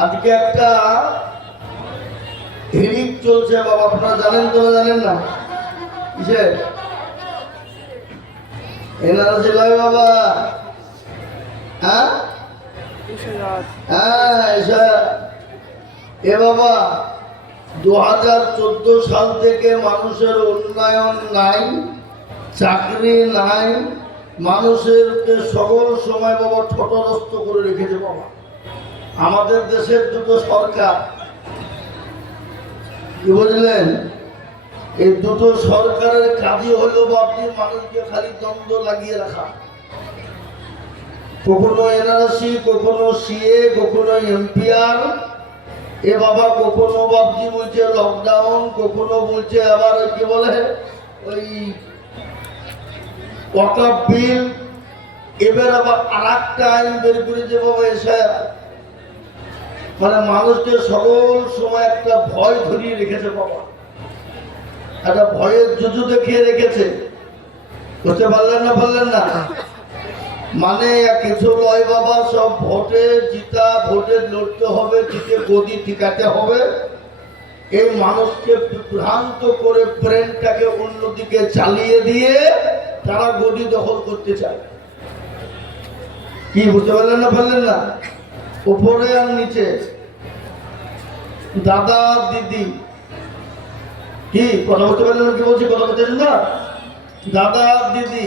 আজকে একটা হিরিং চলছে বাবা, আপনারা জানেন তো জানেন না? কিসে এনআরসি লয় বাবা? হ্যাঁ হ্যাঁ এ বাবা, 2014 সাল থেকে মানুষের উন্নয়ন নাই, চাকরি নাই, মানুষেরকে সকল সময় বাবা ঠোঁটরস্ত করে রেখেছে বাবা। আমাদের দেশের দুটো সরকার, কি বুঝলেন? এই দুটো সরকারের কাজই হলো বাপজি মানুষকে খালি দ্বন্দ্ব লাগিয়ে রাখা। কখনো এনআরসি, কখনো সিএ, কখনো এমপিআর। এ বাবা কখনো বাপজি বলছে লকডাউন, কখনো বলছে আবার কি বলে ওই ওয়াকফ বিল। এবার আবার আর একটা আইন বের করেছে বাবা এসে, মানে মানুষকে সকল সময় একটা ভয় ধরিয়ে রেখেছে বাবা, একটা ভয়ের জুজু দেখিয়ে রেখেছে। বুঝতে পারলেন না? পারলেন না? মানে কিছু লয় বাবা, সব ভোটে জিতা, ভোটে লড়তে হবে, জিতে গদি টিকাতে হবে, এই মানুষকে বিভ্রান্ত করে ব্রেনটাকে অন্যদিকে চালিয়ে দিয়ে তারা গদি দখল করতে চায়। কি বুঝতে পারলেন না? পারলেন না? উপরে আর নিচে, দাদা দিদি, কি কথা বলতে পারলেন না? কি বলছি কথা বলতে না? দাদা দিদি,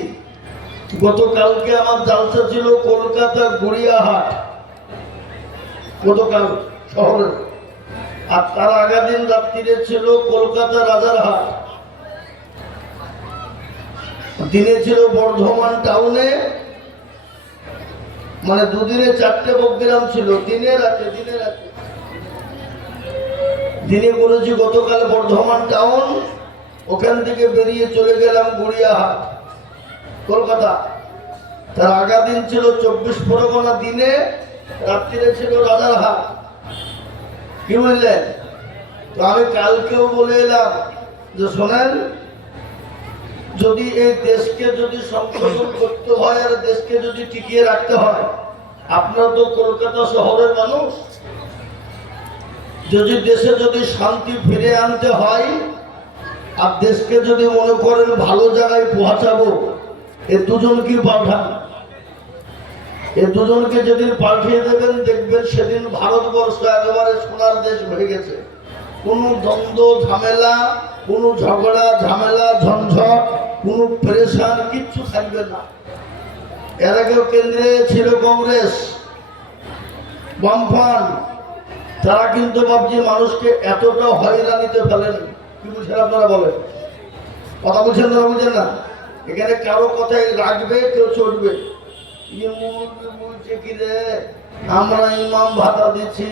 গতকালকে আমার জালসা ছিল কলকাতা গড়িয়াহাট, গতকাল শহরে, আর তার আগের দিন রাত্রিরে ছিল কলকাতা রাজারহাট, দিনে ছিল বর্ধমান টাউনে। মানে দুদিনে 4টে প্রোগ্রাম ছিল, দিনে রাতে দিনে রাতে। দিনে করেছি গতকাল বর্ধমান টাউন, ওখান থেকে বেরিয়ে চলে গেলাম গড়িয়াহাট কলকাতা। তার আগা দিন ছিল 24 পরগনা, দিনে, রাত্রিরে ছিল রাজারহাট। কি বুঝলেন? তো আমি কালকেও বলে এলাম যে শোনেন, যদি এই দেশকে যদি সংশোধন করতে হয় আর দেশকে যদি টিকিয়ে রাখতে হয়, আপনারা তো কলকাতা শহরের মানুষ, যদি দেশে যদি শান্তি ফিরে আনতে হয় আর দেশকে যদি মনে করেন ভালো জায়গায় পৌঁছাবো, এ দুজনকে পাঠান। এ দুজনকে যেদিন পাঠিয়ে দেবেন দেখবেন সেদিন ভারতবর্ষ একেবারে সোনার দেশ হয়ে গেছে। কোনো দ্বন্দ্ব ঝামেলা, কোনো ঝগড়া ঝামেলা ঝঞ্ঝট, কোনো প্রেশার কিচ্ছু থাকবে না। এর আগেও কেন্দ্রে ছিল কংগ্রেস, বামফ্রন্ট, তারা কিন্তু ভাবছি মানুষকে এতটা হয়রানিতে ফেলেন। কি বুঝছেন আপনারা? বলেন, কথা বলছেন না? বুঝছেন না? এখানে কারো কথাই রাখবে, কেউ চড়বে। বলছে কি রে, আমরা ইমাম ভাতা দিচ্ছি,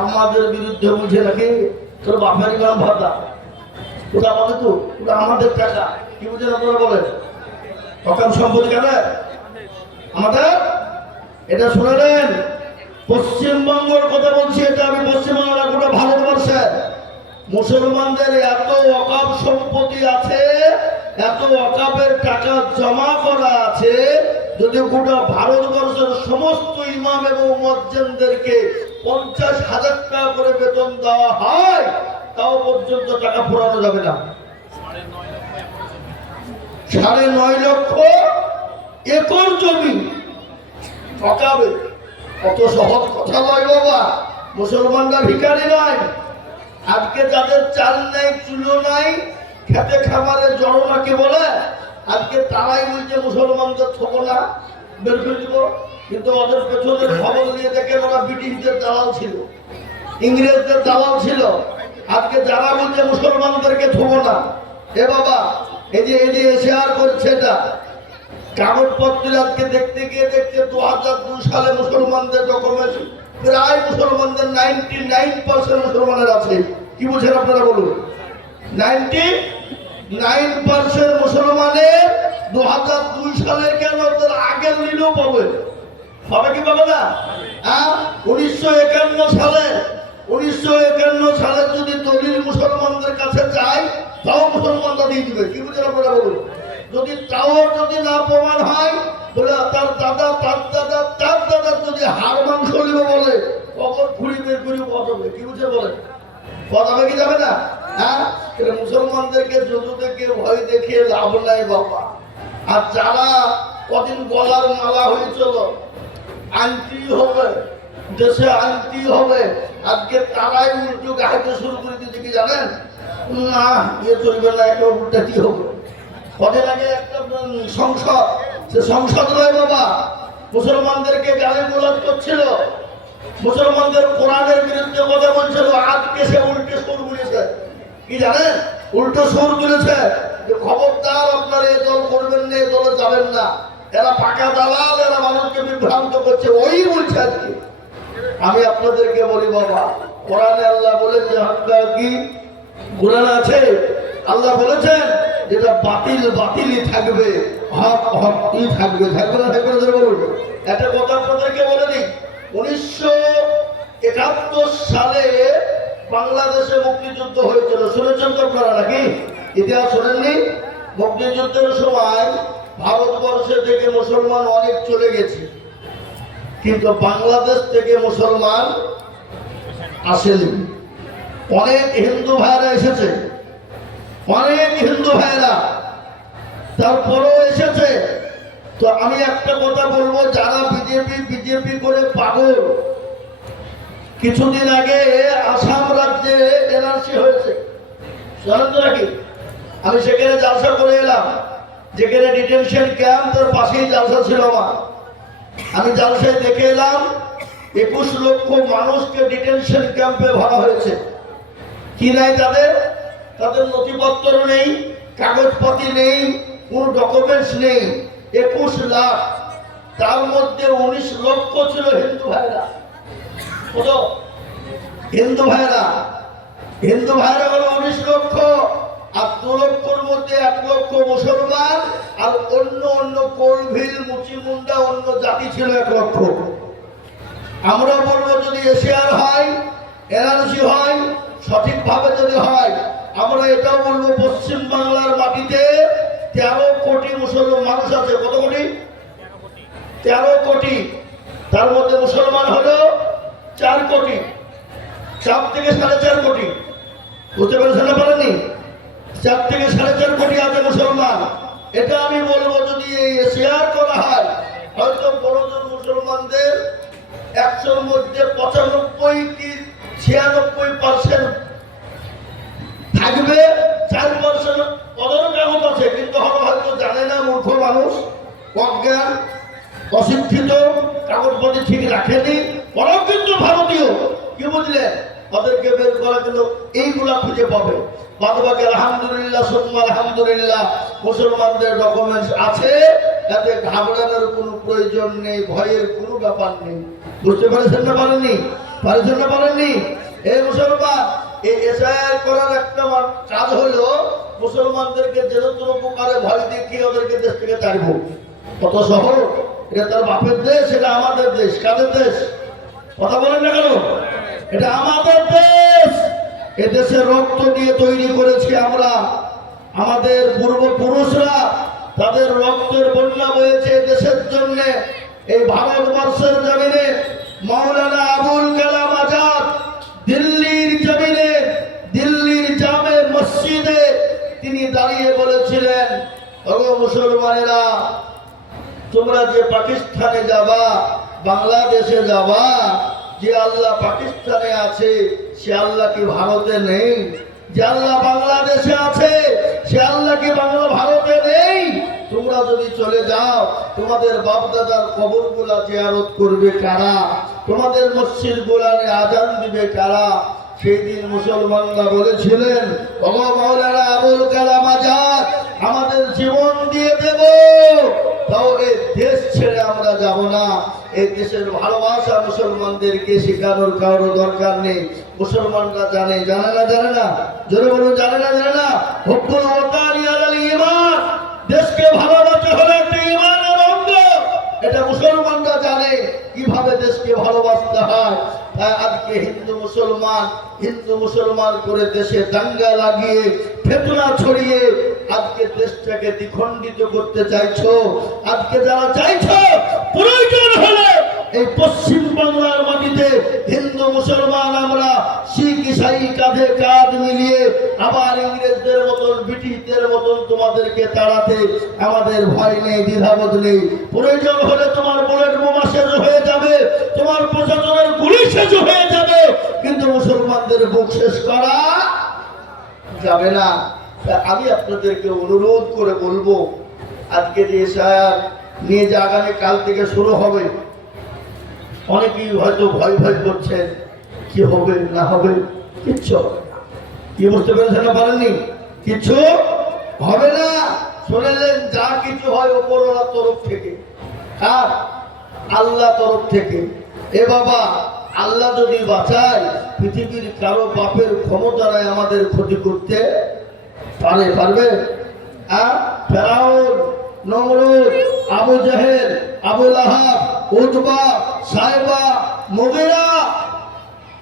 আমাদের বিরুদ্ধে বলছে নাকি তোর বাপের ইমাম ভাতা, ওটা আমাদের, তো ওটা আমাদের টাকা। কি বুঝছেন আপনারা? বলেন, অকাম সম্পত্তি কেন আমাদের? এটা শুনে নেন, পশ্চিমবঙ্গের কথা বলছি, এটা আমি পশ্চিমবঙ্গ গোটা ভারতবর্ষে মুসলমানদের এত ওয়াকফ সম্পত্তি আছে, এত ওয়াকফের টাকা জমা করা আছে, যদি গোটা ভারতবর্ষের সমস্ত ইমাম এবং মুয়াজ্জিনদেরকে 50,000 টাকা করে বেতন দেওয়া হয়, তাও পর্যন্ত টাকা ফুরানো যাবে না। 9.5 লক্ষ একর জমি ওয়াকফে। কত সহজ কথা নয় বাবা, মুসলমানরা ভিখারি নয়। আজকে যাদের চাল নাই, চুলো নাই, খেতে খাবারের জড়নাকে বলে, আজকে তারাই বলছে মুসলমানদের থবো না, বের করে দিব। কিন্তু ওদের পেছনের খবর নিয়ে দেখেন, ওরা ব্রিটিশদের দালাল ছিল, ইংরেজদের দালাল ছিল। আজকে যারা বলছে মুসলমানদেরকে থবো না, এ বাবা এই যে এশিয়ার করছে, এটা কাগজপত্র আজকে দেখতে গিয়ে দেখছে 2002 সালে মুসলমানদের ডকুমেন্ট প্রায় মুসলমানদের 99% মুসলমানের আছে। কি বুঝেন আপনারা? বলুন, 99% মুসলমানের 2002 সালের কেন, তার আগের নিলেও পাবে। পাবে কি পাবে না? 1951 সালে যদি দলিল মুসলমানদের কাছে চাই, তাও মুসলমানরা দিয়ে দিবে। কি বুঝেন আপনারা? বলুন, যদি তাও যদি না প্রমাণ হয়, বলে তার দাদা তার দাদা তার দাদা যদি হাড় মাংস নিবে বলে, কবর খুঁড়ি করে পচাবে, কি বুঝে বলেন? পচাবে কি যাবে না? হ্যাঁ, মুসলমানদেরকে যুদ্ধ থেকে ভয় দেখিয়ে লাভ নাই বাবা। আর যারা কদিন গলার মালা হয়েছিল, আংটি হবে, দেশে আংটি হবে, আজকে তারাই উল্টো গাইতে শুরু করে দিয়েছে। কি জানেন? না, ইয়ে চলবে না, একটা উল্টা কি হবে। কদিন আগে একটা সংসদ, সে সংসদ নয় বাবা, মুসলমানদেরকে গালি গোলাজ করছিল, মুসলমানদের কোরআনের বিরুদ্ধে কথা বলছিল, আজকে সে উল্টে সুর তুলেছে। কি জানেন? উল্টো সুর তুলেছে যে খবরদার আপনারা এই দল করবেন না, এই দলে যাবেন না, এরা পাকা দালাল, এরা মানুষকে বিভ্রান্ত করছে। ওই বলছে আজকে। আমি আপনাদেরকে বলি বাবা, কোরআনে আল্লাহ বলেছে, হাক্কা কি কোরআন আছে, আল্লাহ বলেছেন যেটা বাতিল বাতিলই থাকবে, হক হকই থাকবে। থাকবে না থাকবে না বলুন। একটা কথা আপনাদেরকে বলে দিই, 1971 সালে বাংলাদেশে মুক্তিযুদ্ধ হয়েছিল, শুনেছেন তো আপনারা নাকি? ইতিহাস শোনেননি? মুক্তিযুদ্ধের সময় ভারতবর্ষে থেকে মুসলমান অনেক চলে গেছে, কিন্তু বাংলাদেশ থেকে মুসলমান আসেনি। অনেক হিন্দু ভাইরা এসেছে, অনেক হিন্দু ভাইরা তারপরেও এসেছে। তো আমি একটা কথা বলবো, যারা বিজেপি বিজেপি করে পাগল, কিছুদিন আগে আসাম রাজ্যে এনআরসি হয়েছে, জানেন তো নাকি? আমি সেখানে জালসা করে এলাম, যেখানে ডিটেনশন ক্যাম্প, তার পাশেই জালসা ছিল আমার। আমি জালসায় দেখে এলাম 21 লক্ষ মানুষকে ডিটেনশন ক্যাম্পে ভরা হয়েছে। কি নাই তাদের? তাদের নথিপত্র নেই, কাগজপাতি নেই, কোনো ডকুমেন্টস নেই। 21 লাখ, তার মধ্যে 19 লক্ষ ছিল হিন্দু ভাইরা। কত হিন্দু ভাইরা? হিন্দু ভাইরা হলো 19 লক্ষ, আর 2 লক্ষর মধ্যে 1 লক্ষ মুসলমান, আর অন্য অন্য কোলভিল মুচিমুন্ডা অন্য জাতি ছিল 1 লক্ষ। আমরা বলবো যদি এশিয়ার হয়, এনআরসি হয়, সঠিকভাবে যদি হয়, আমরা এটাও বলবো পশ্চিম বাংলার মাটিতে 13 কোটি মুসলমান মানুষ আছে। কত কোটি? 13 কোটি। তার মধ্যে মুসলমান হলো 4 কোটি, 4 থেকে 4.5 কোটি। বুঝতে পেরেছেন না? পারেননি? 4 থেকে 4.5 কোটি আছে মুসলমান। এটা আমি বলবো যদি এই শেয়ার করা হয়, হয়তো বড়জন মুসলমানদের 100-র মধ্যে 95 কি 96% থাকবে, 4% ওদেরও কাগজ আছে, কিন্তু হয়তো জানে না, মূর্খ মানুষ, অজ্ঞান, অশিক্ষিত, কাগজপত্র ঠিক রাখেনি। ওরাও কিন্তু ভারতীয়, কি বুঝলেন? ওদেরকে বের করা গেল, এইগুলা খুঁজে পাবে। বাদ বাকি আলহামদুলিল্লাহ, সুম্মা আলহামদুলিল্লাহ, মুসলমানদের ডকুমেন্টস আছে, এতে ঘাবড়ানোর কোনো প্রয়োজন নেই, ভয়ের কোনো ব্যাপার নেই। বুঝতে পারছেন না? পারেননি? পারছেন না? পারেননি? এই মুসলমান, এই এসআইআর করার একটা কাজ হলো মুসলমানদেরকে যেরকম প্রকারে ভয় দেখিয়ে ওদেরকে দেশ থেকে তাড়বো। কত সহজ! এটা তার বাপের দেশ, এটা আমাদের দেশ। কাদের দেশ? কথা বলেন না কেন? এটা আমাদের দেশ। এদেশে রক্ত দিয়ে তৈরি করেছি আমরা, আমাদের পূর্বপুরুষরা তাদের রক্তের বন্যা বয়েছে দেশের জন্য। এই ভারতবর্ষের জমিনে মাওলানা আবুল কালাম আজাদ দিল্লির জমিনে, দিল্লির জামে মসজিদে তিনি দাঁড়িয়ে বলেছিলেন, ওগো মুসলমানেরা, তোমরা যে পাকিস্তানে যাবা, বাংলাদেশে যাবা, যে আল্লাহ পাকিস্তানে আছে সে আল্লাহ কি ভারতে নেই? যে আল্লাহ বাংলাদেশে আছে সে আল্লাহ কি ভারতে নেই? তোমরা যদি চলে যাও, তোমাদের বাপ দাদার কবরগুলা জিয়ারত করবে কারা? তোমাদের মসজিদ গুলানে আজান দিবে কারা? সেই দিন মুসলমানরা বলেছিলেন, ওগো মাওলানা আবুল কালাম আজাদ, আমাদের জীবন দিয়ে দেব, তাও এই দেশ ছেড়ে আমরা যাব না। এই দেশের ভালোবাসা মুসলমানদেরকে শেখানোর কারো দরকার নেই। মুসলমানরা জানে, জানে না? জানে না? জোরে বলুন, জানে না? জানে না? হুব্বুল ওয়াতানি আলাল ঈমান, দেশকে ভালোবাসা হলো একটা ঈমানের অঙ্গ। এটা মুসলমানরা জানে কিভাবে দেশকে ভালোবাসতে হয়। তাই আজকে হিন্দু মুসলমান করে দেশে দাঙ্গা লাগিয়ে, ফেতনা ছড়িয়ে আজকে দেশটাকে দ্বিখণ্ডিত করতে চাইছো। আজকে যারা চাইছো, প্রয়োজন হলে এই পশ্চিম বাংলার মাটিতে হিন্দু মুসলমান আমরা শিখ ইসাই কাঁধে কাঁধ মিলিয়ে আবার ইংরেজদের মতন ব্রিটিশদের মতন তোমাদেরকে তাড়াতে আমাদের ভয় নেই, দ্বিধাবোধ নেই। প্রয়োজন হলে তোমার বুলেট বোমা শেষ হয়ে যাবে, তোমার প্রশাসনের গুলি শেষ হয়ে যাবে, কিন্তু মুসলমানদের বুক শেষ করা যাবে না। আমি আপনাদেরকে অনুরোধ করে বলবো, আজকে যে স্যার নিয়ে যে আগামী কাল থেকে শুরু হবে, অনেকেই হয়তো ভয় ভয় করছেন কি হবে না হবে, কিচ্ছু হবে না। কি বুঝতে পেরেছেন না পারেননি? কিচ্ছু হবে না। শুনেলেন, যা কিছু হয় ওপরওয়ালার তরফ থেকে, আর আল্লাহ তরফ থেকে। এ বাবা, আল্লাহ যদি বাঁচায়, পৃথিবীর কারো বাপের ক্ষমতা নাই আমাদের ক্ষতি করতে পারবে? ফেরাউন, নমরুদ, আবু জাহেল, আবু লাহাব, উতবা, সাইবা, মুগীরা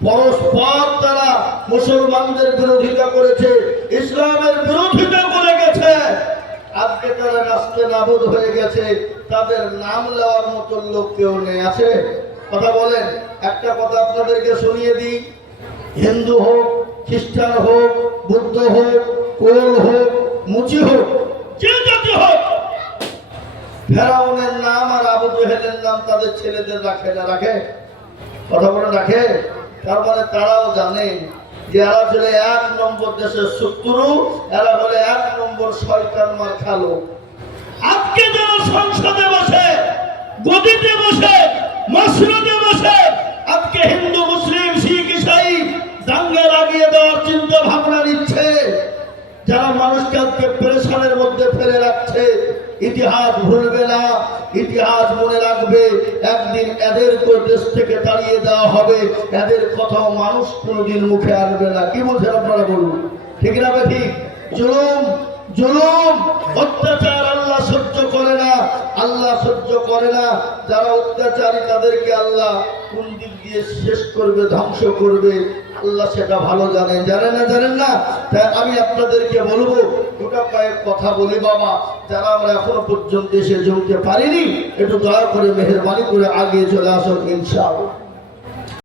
পরস্পর তারা মুসলমানদের বিরোধিতা করেছে, ইসলামের বিরোধিতা করে গেছে। আজকে তারা রাস্তে নাবুদ হয়ে গেছে, তাদের নাম নেওয়ার মতো লোক কেউ নেই। আছে? কথা বলেন। একটা কথা আপনাদেরকে শুনিয়ে দিই, হিন্দু হোক, খ্রিস্টান হোক, বুদ্ধ হোক, কোল হোক, মুচি হোক, যে জাতি হোক, ফেরাউনের নাম আর আবু জেহেলের নাম তাদের ছেলেদের রাখে না? রাখে? কথা বলে রাখে? তার মানে তারাও জানে যে এরা ছিল 1 নম্বর দেশের শত্রু, এরা হলে 1 নম্বর শয়তান মার খালো। আজকে যারা সংসদে বসে, গদিতে বসে, মসজিদে বসে আজকে হিন্দু মুসলিম শিখ ইসাই দাঙ্গা লাগিয়ে দেওয়ার চিন্তা ভাবনা নিচ্ছে, যারা মানুষকে আজকে প্রেশারের মধ্যে ফেলে রাখছে, ইতিহাস ভুলবে না, ইতিহাস মনে রাখবে। একদিন এদেরকে দেশ থেকে তাড়িয়ে দেওয়া হবে, এদের কথাও মানুষ কোনোদিন মুখে আনবে না। কি বলছেন আপনারা বলুন? ঠিক না? ঠিক। জুলুম, জুলুম, অত্যাচার আল্লাহ সহ্য করে না, আল্লাহ সহ্য করে না। যারা অত্যাচারী তাদেরকে আল্লাহ কোন দিক দিয়ে শেষ করবে, ধ্বংস করবে, আল্লাহ সেটা ভালো জানেন। জানেন না? জানেন না? তাই আমি আপনাদেরকে বলবো, দুটা কয়েক কথা বলি বাবা, যারা আমরা এখনো পর্যন্ত এসে জমতে পারিনি, একটু দয়া করে মেহেরবানি করে আগে চলে আসুন ইনশাআল্লাহ।